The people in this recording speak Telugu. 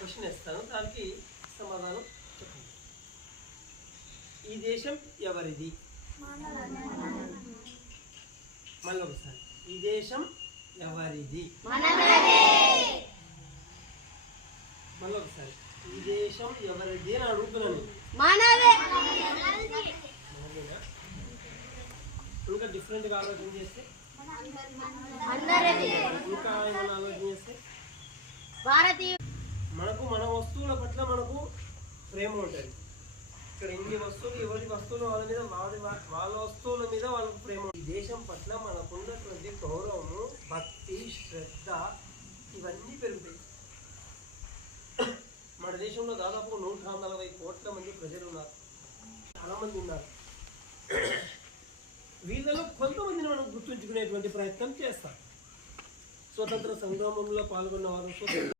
క్వశ్చన్ ఇస్తాను, దానికి సమాధానం చెప్పండి. ఈ దేశం ఎవరిది? మళ్ళీ ఒకసారి, ఈ దేశం ఎవరిది? మళ్ళీ ఒకసారి, ఈ దేశం ఎవరిది అని అడుగుతున్నాను. ఇంకా డిఫరెంట్గా ఆలోచన చేస్తే, ఇంకా ఏమైనా ఆలోచన చేస్తే, మనకు మన వస్తువుల పట్ల మనకు ప్రేమ ఉంటుంది. ఇక్కడ ఇన్ని వస్తువులు, ఎవరి వస్తువులు వాళ్ళ మీద వాళ్ళ వస్తువుల మీద వాళ్ళకు ప్రేమ. ఈ దేశం పట్ల మనకున్నటువంటి గౌరవము, భక్తి, శ్రద్ధ ఇవన్నీ పెరుగుతాయి. మన దేశంలో దాదాపు 140 కోట్ల మంది ప్రజలు ఉన్నారు, చాలామంది ఉన్నారు. వీళ్ళలో కొంతమందిని మనం గుర్తుంచుకునేటువంటి ప్రయత్నం చేస్తాం. స్వతంత్ర సంగ్రామంలో పాల్గొన్న వారు